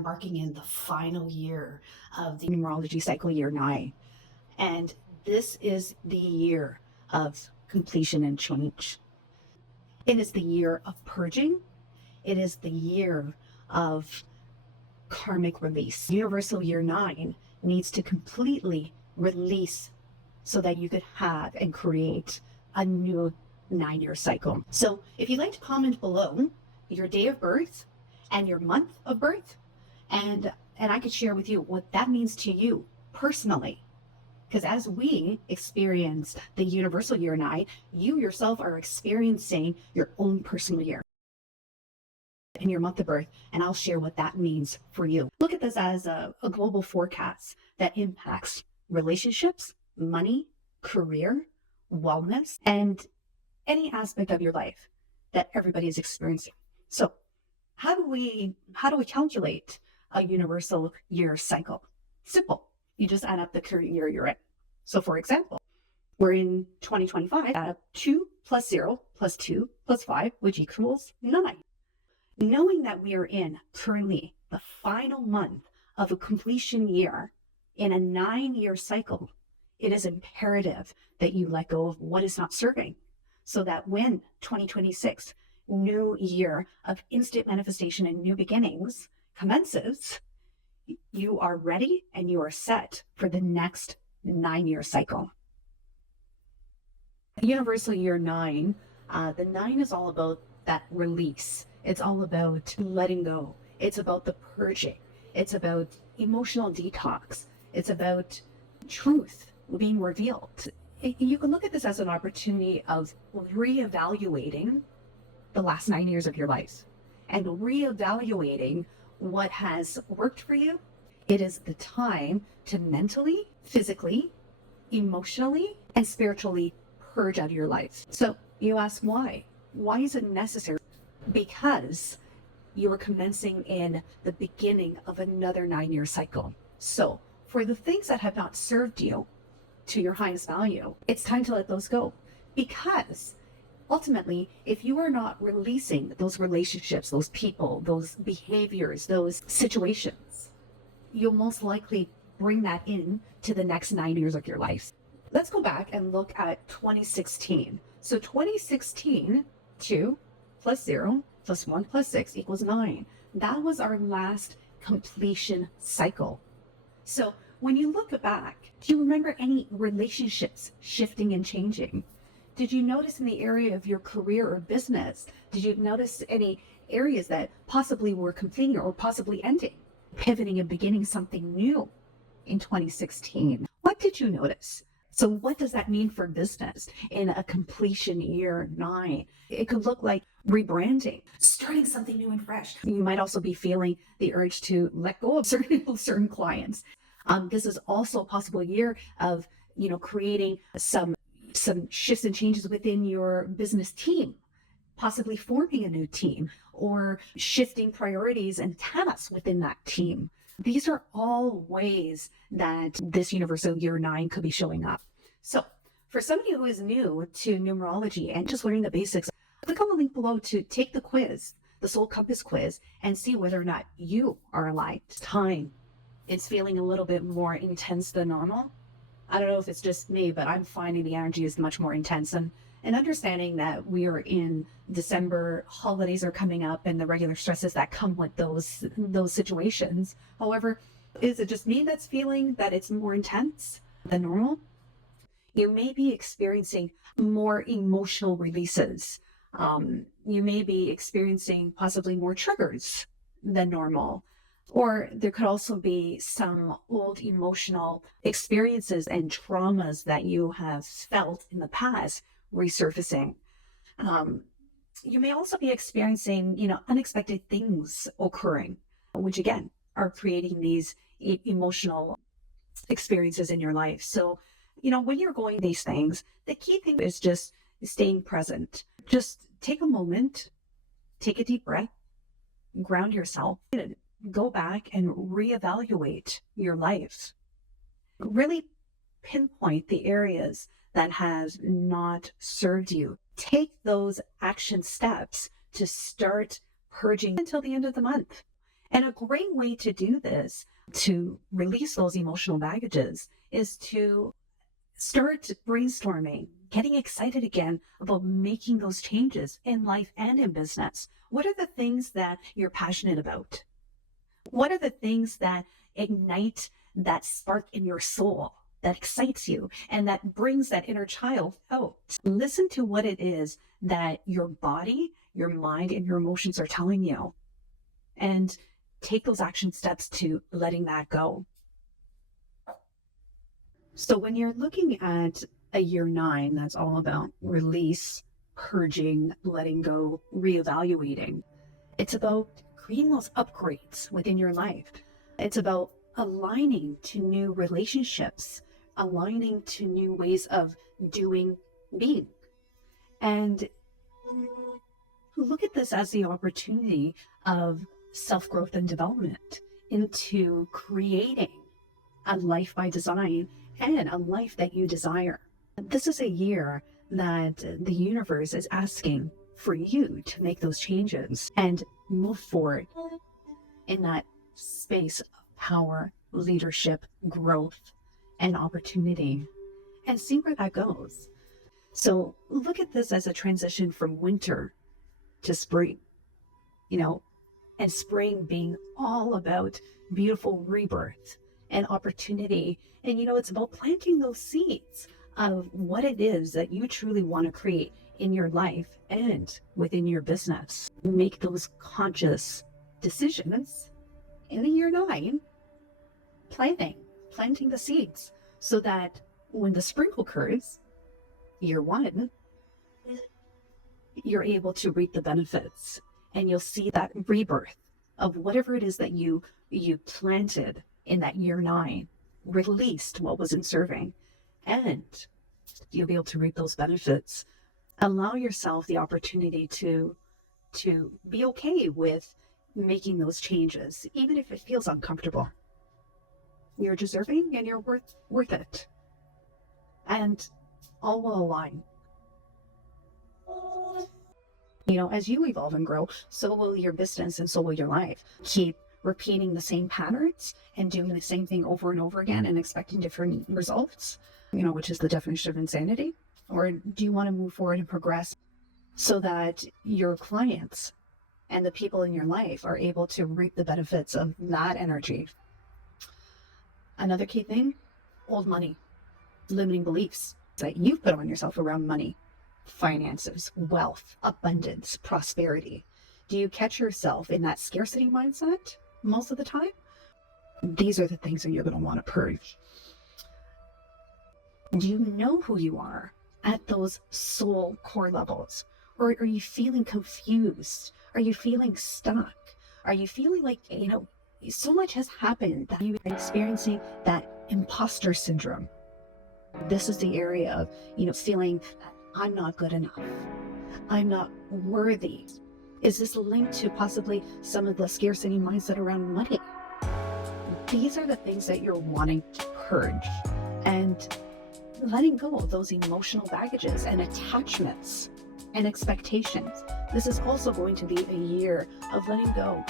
embarking in the final year of the numerology cycle, year 9. And this is the year of completion and change. It is the year of purging. It is the year of karmic release. Universal year 9 needs to completely release so that you could have and create a new 9-year cycle. So if you'd like to comment below your day of birth and your month of birth, and I could share with you what that means to you personally. Because as we experience the universal year 9, you yourself are experiencing your own personal year in your month of birth, and I'll share what that means for you. Look at this as a global forecast that impacts relationships, money, career, wellness, and any aspect of your life that everybody is experiencing. So how do we calculate a universal year cycle? Simple. You just add up the current year you're in. So for example, we're in 2025, add up 2 plus 0 plus 2 plus 5, which equals 9. Knowing that we are in currently the final month of a completion year in a 9-year cycle, it is imperative that you let go of what is not serving, so that when 2026, new year of instant manifestation and new beginnings commences, you are ready and you are set for the next 9-year cycle. Universal year 9, the 9 is all about that release. It's all about letting go. It's about the purging. It's about emotional detox. It's about truth being revealed. You can look at this as an opportunity of reevaluating the last 9 years of your life and reevaluating what has worked for you. It is the time to mentally, physically, emotionally, and spiritually purge out of your life. So you ask why? Why is it necessary? Because you are commencing in the beginning of another 9-year cycle. So for the things that have not served you to your highest value, it's time to let those go. Because ultimately, if you are not releasing those relationships, those people, those behaviors, those situations, you'll most likely bring that in to the next 9 years of your life. Let's go back and look at 2016. So 2016, 2 plus 0 plus 1 plus 6 equals 9. That was our last completion cycle. So when you look back, do you remember any relationships shifting and changing? Did you notice in the area of your career or business, did you notice any areas that possibly were completing or possibly ending, pivoting and beginning something new in 2016? What did you notice? So what does that mean for business in a completion year 9? It could look like rebranding, starting something new and fresh. You might also be feeling the urge to let go of certain clients. This is also a possible year of, creating some shifts and changes within your business team, possibly forming a new team or shifting priorities and tasks within that team. These are all ways that this universal year 9 could be showing up. So for somebody who is new to numerology and just learning the basics, click on the link below to take the quiz, the Soul Compass quiz, and see whether or not you are aligned. Time is feeling a little bit more intense than normal. I don't know if it's just me, but I'm finding the energy is much more intense, and understanding that we are in December, holidays are coming up, and the regular stresses that come with those situations. However, is it just me that's feeling that it's more intense than normal? You may be experiencing more emotional releases. You may be experiencing possibly more triggers than normal. Or there could also be some old emotional experiences and traumas that you have felt in the past resurfacing. You may also be experiencing, unexpected things occurring, which again are creating these emotional experiences in your life. So, when you're going these things, the key thing is just staying present. Just take a moment, take a deep breath, ground yourself, go back and reevaluate your life. Really pinpoint the areas that have not served you. Take those action steps to start purging until the end of the month. And a great way to do this, to release those emotional baggages, is to start brainstorming, getting excited again about making those changes in life and in business. What are the things that you're passionate about? What are the things that ignite that spark in your soul, that excites you, and that brings that inner child out? Listen to what it is that your body, your mind, and your emotions are telling you, and take those action steps to letting that go. So when you're looking at a year 9, that's all about release, purging, letting go, reevaluating. It's about creating those upgrades within your life. It's about aligning to new relationships, aligning to new ways of doing, being. And look at this as the opportunity of self-growth and development into creating a life by design and a life that you desire. This is a year that the universe is asking for you to make those changes and move forward in that space of power, leadership, growth, and opportunity, and see where that goes. So look at this as a transition from winter to spring, and spring being all about beautiful rebirth and opportunity. And it's about planting those seeds of what it is that you truly want to create in your life and within your business. Make those conscious decisions in the year 9, planting the seeds, so that when the spring occurs, year 1, you're able to reap the benefits, and you'll see that rebirth of whatever it is that you planted in that year 9, released what wasn't serving, and you'll be able to reap those benefits. Allow yourself the opportunity to be okay with making those changes, even if it feels uncomfortable. You're deserving and you're worth it. And all will align. As you evolve and grow, so will your business and so will your life. Keep repeating the same patterns and doing the same thing over and over again and expecting different results, which is the definition of insanity? Or do you want to move forward and progress so that your clients and the people in your life are able to reap the benefits of that energy? Another key thing, old money, limiting beliefs that you've put on yourself around money, finances, wealth, abundance, prosperity. Do you catch yourself in that scarcity mindset most of the time? These are the things that you're going to want to purge. Do you know who you are at those soul core levels? Or are you feeling confused? Are you feeling stuck? Are you feeling like, so much has happened that you are experiencing that imposter syndrome? This is the area of, feeling that I'm not good enough. I'm not worthy. Is this linked to possibly some of the scarcity mindset around money? These are the things that you're wanting to purge, and letting go of those emotional baggages and attachments and expectations. This is also going to be a year of letting go.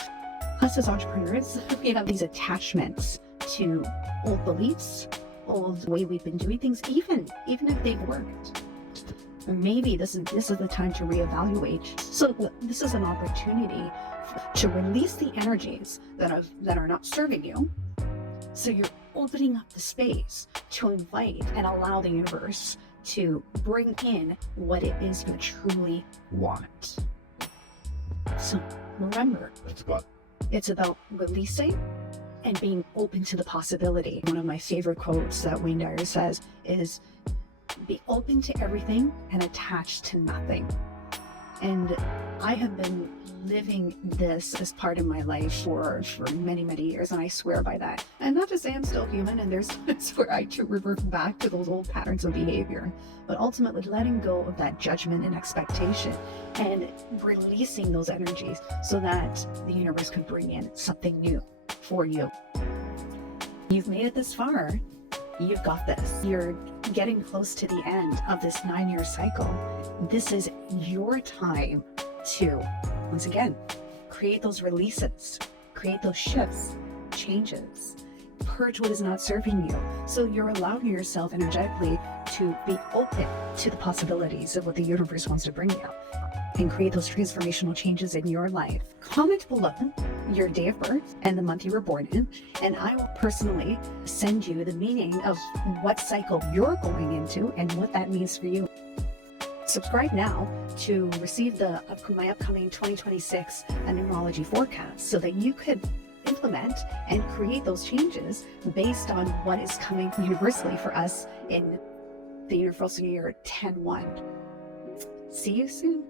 Us as entrepreneurs, we have these attachments to old beliefs, old way we've been doing things, even if they've worked. Maybe this is the time to reevaluate. So this is an opportunity to release the energies that are not serving you. So you're opening up the space to invite and allow the universe to bring in what it is you truly want. So remember, it's about releasing and being open to the possibility. One of my favorite quotes that Wayne Dyer says is, be open to everything and attached to nothing. And I have been living this as part of my life for many, many years, and I swear by that. And not to say I'm still human, and there's times where I revert back to those old patterns of behavior, but ultimately letting go of that judgment and expectation and releasing those energies so that the universe can bring in something new for you. You've made it this far. You've got this. You're getting close to the end of this 9-year cycle. This is your time to, once again, create those releases, create those shifts, changes, purge what is not serving you. So you're allowing yourself energetically to be open to the possibilities of what the universe wants to bring you and create those transformational changes in your life. Comment below your day of birth and the month you were born in, and I will personally send you the meaning of what cycle you're going into and what that means for you. Subscribe now to receive my upcoming 2026 numerology forecast so that you could implement and create those changes based on what is coming universally for us in the universal year 10-1. See you soon.